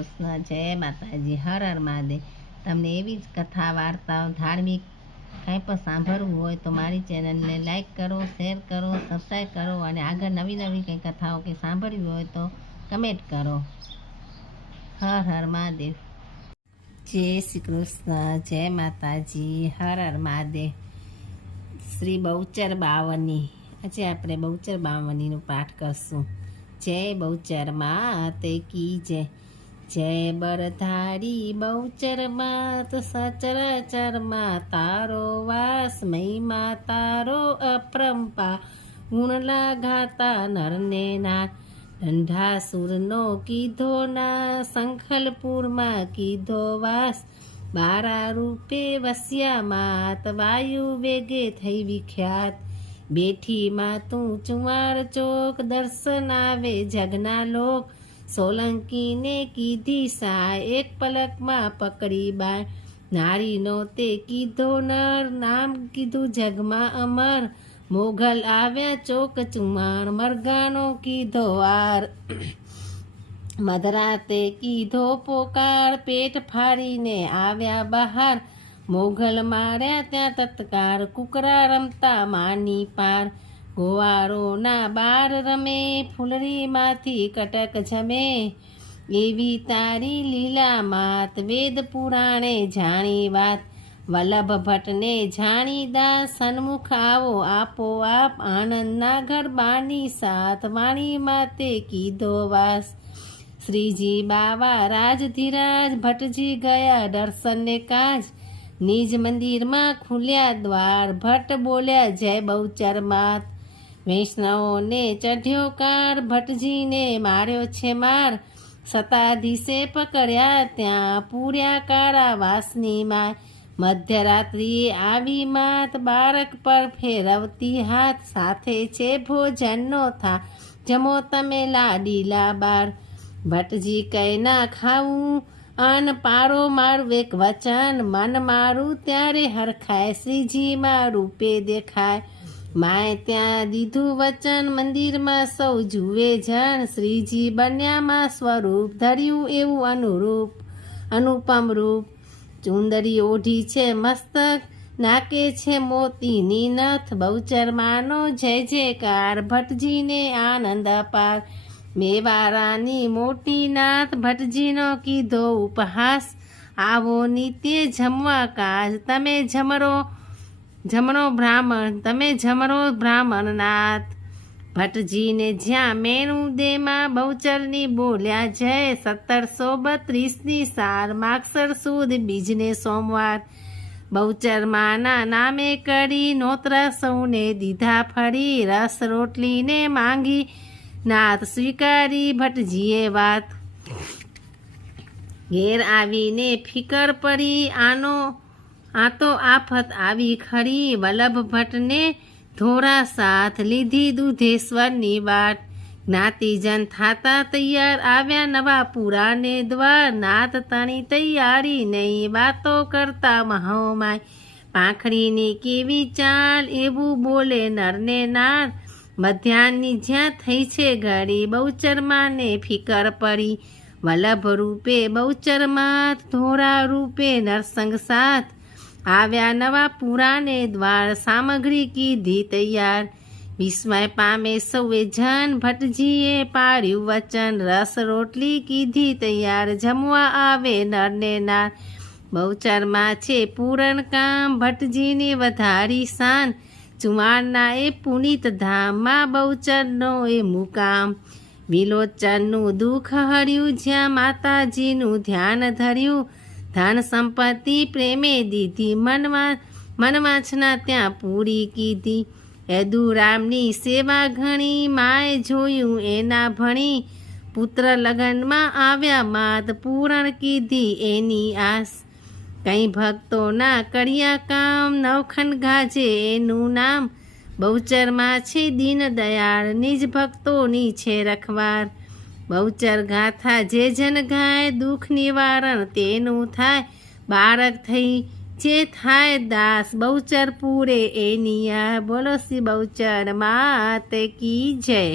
કૃષ્ણ, જય માતાજી, હર હર મહાદેવ। તમને એવી જ કથા વાર્તાઓ ધાર્મિક કાંઈ પણ સાંભળવું હોય તો મારી ચેનલને લાઈક કરો, શેર કરો, સબસ્ક્રાઈબ કરો અને આગળ નવી નવી કંઈ કથાઓ કે સાંભળવી હોય તો કમેન્ટ કરો। હર હર મહાદેવ। જય શ્રી કૃષ્ણ, જય માતાજી, હર હર મહાદેવ। શ્રી બહુચર બાવની, આજે આપણે બહુચર બાવનીનો પાઠ કરશું। જય બહુચર માત કી જય। જય બરધારી બહુચર માત, સચરાચરમાં તારો વાસ, મહિમા તારો અપરંપાર, ગુણલા ગાતા નરને નાથ। ઢંઢાસુરનો કીધો ના, સંખલપુરમાં કીધો વાસ, બારા રૂપે વસ્યા માત, વાયુ વેગે થઈ વિખ્યાત। બેઠી માં તું ચુંવાડ ચોક, દર્શન આવે જગના લોક, સોલંકીને કીધી સાય, એક પલકમાં પકડી બાય। નારીનો તે કીધો નર, નામ કીધું જગમાં અમર, મોગલ આવ્યા ચોક ચુમાણ, મરઘાનો કીધો વાર। મધરાતે કીધો પોકાર, પેટ ફાડીને આવ્યા બહાર, મોગલ માર્યા ત્યાં તત્કાર, કુકરા રમતા માની પાર। ગોવાળોના બાર રમે, ફૂલડીમાંથી કટક જમે, એવી તારી લીલા માત, વેદ પુરાણે જાણી વાત। વલ્લભ ભટ્ટને જાણી દાસ, સન્મુખ આવો આપોઆપ, આનંદના ગરબાની સાથ, વાણી માતે કીધો વાસ। શ્રીજી બાવા રાજધીરાજ, ભટ્ટજી ગયા દર્શનને કાજ, નિજ મંદિરમાં ખુલ્યા દ્વાર, ભટ્ટ બોલ્યા જય બહુચર માત। વૈષ્ણવોને ચઢ્યો કાર, ભટ્ટજીને માર્યો છે માર, સતાધીશે પકડ્યા ત્યાં, પૂર્યા કારાવાસની માય। મધ્યરાત્રિએ આવી માત, બાળક પર ફેરવતી હાથ, સાથે છે ભોજનનો થાળ, જમો તમે લાડીલા બાર। ભટ્ટજી કહે ના ખાવું અન્ન, પારો મારું એક વચન, મન મારું ત્યારે હરખાય, શ્રીજી માં રૂપે દેખાય। માએ ત્યાં દીધું વચન, મંદિરમાં સૌ જુએ જણ, શ્રીજી બન્યામાં સ્વરૂપ, ધર્યું એવું અનુપમ રૂપ। ચુંદરી ઓઢી છે મસ્તક, નાકે છે મોતીની નથ, બહુચર માનો જય જયકાર, ભટ્ટજીને આનંદ અપાર। મેવારાની મોટી નાથ, ભટ્ટજીનો કીધો ઉપહાસ, આવો નિત્ય જમવા કાજ, તમે જમરો બ્રાહ્મણ નાથ। ભટ્ટજીને જ્યાં મેણું દેમાં, બહુચરની બોલ્યા જય, 1732ની સાર, માગસર સુદ બીજને સોમવાર। બહુચર માના નામે કરી, નોતરા સૌને દીધા ફરી, રસ રોટલીને માંગી નાથ, સ્વીકારી ભટ્ટજીએ વાત। ઘેર આવીને ફિકર પડી, આ તો આફત આવી ખરી, વલ્લભ ભટ્ટને ધોરા સાથ, લીધી દુધેશ્વરની વાટ। જ્ઞાતિજન થાતા તૈયાર, આવ્યા નવા પુરાને દ્વાર, નાથ તણી તૈયારી નહીં, વાતો કરતા મહોમાય। પાંખડીની કેવી ચાલ, એવું બોલે નરને નાર, મધ્યાહની જ્યાં થઈ છે ઘડી, બહુચર માને ફિકર પડી, વલ્લભ રૂપે બહુચર માત, ધોરા રૂપે નરસંગ સાથ, આવ્યા નવા પુરાને દ્વાર, સામગ્રી કીધી તૈયાર। વિસ્મય પામે સૌએ જન, ભટ્ટજીએ પાડ્યું વચન, રસ રોટલી કીધી તૈયાર, જમવા આવે નરને નાર। બહુચરમાં છે પૂરણ કામ, ભટ્ટજીને વધારી શાન, ચુમાડના એ પુનિત ધામ, માં બહુચરનો એ મુકામ। વિલોચનનું દુઃખ હર્યું, જ્યાં માતાજીનું ધ્યાન ધર્યું, ધન સંપત્તિ પ્રેમે દીધી, મનવાંછના ત્યાં પૂરી કીધી। યદુરામની સેવા ઘણી, માએ જોયું એના ભણી, પુત્ર લગ્નમાં આવ્યા માત, પૂરણ કીધી એની આસ। કઈ ભક્તોના કર્યા કામ, નવખંડ ગાજે એનું નામ, બહુચરમાં છે દીન દયાળ, નિજ ભક્તોની છે રખવાર। બહુચર ગાથા જે જન ગાય, દુઃખ નિવારણ તેનું થાય, બાળક થઈ જે થાય દાસ, બહુચર પૂરે એની આ। બોલો શ્રી બહુચર માત કી જય।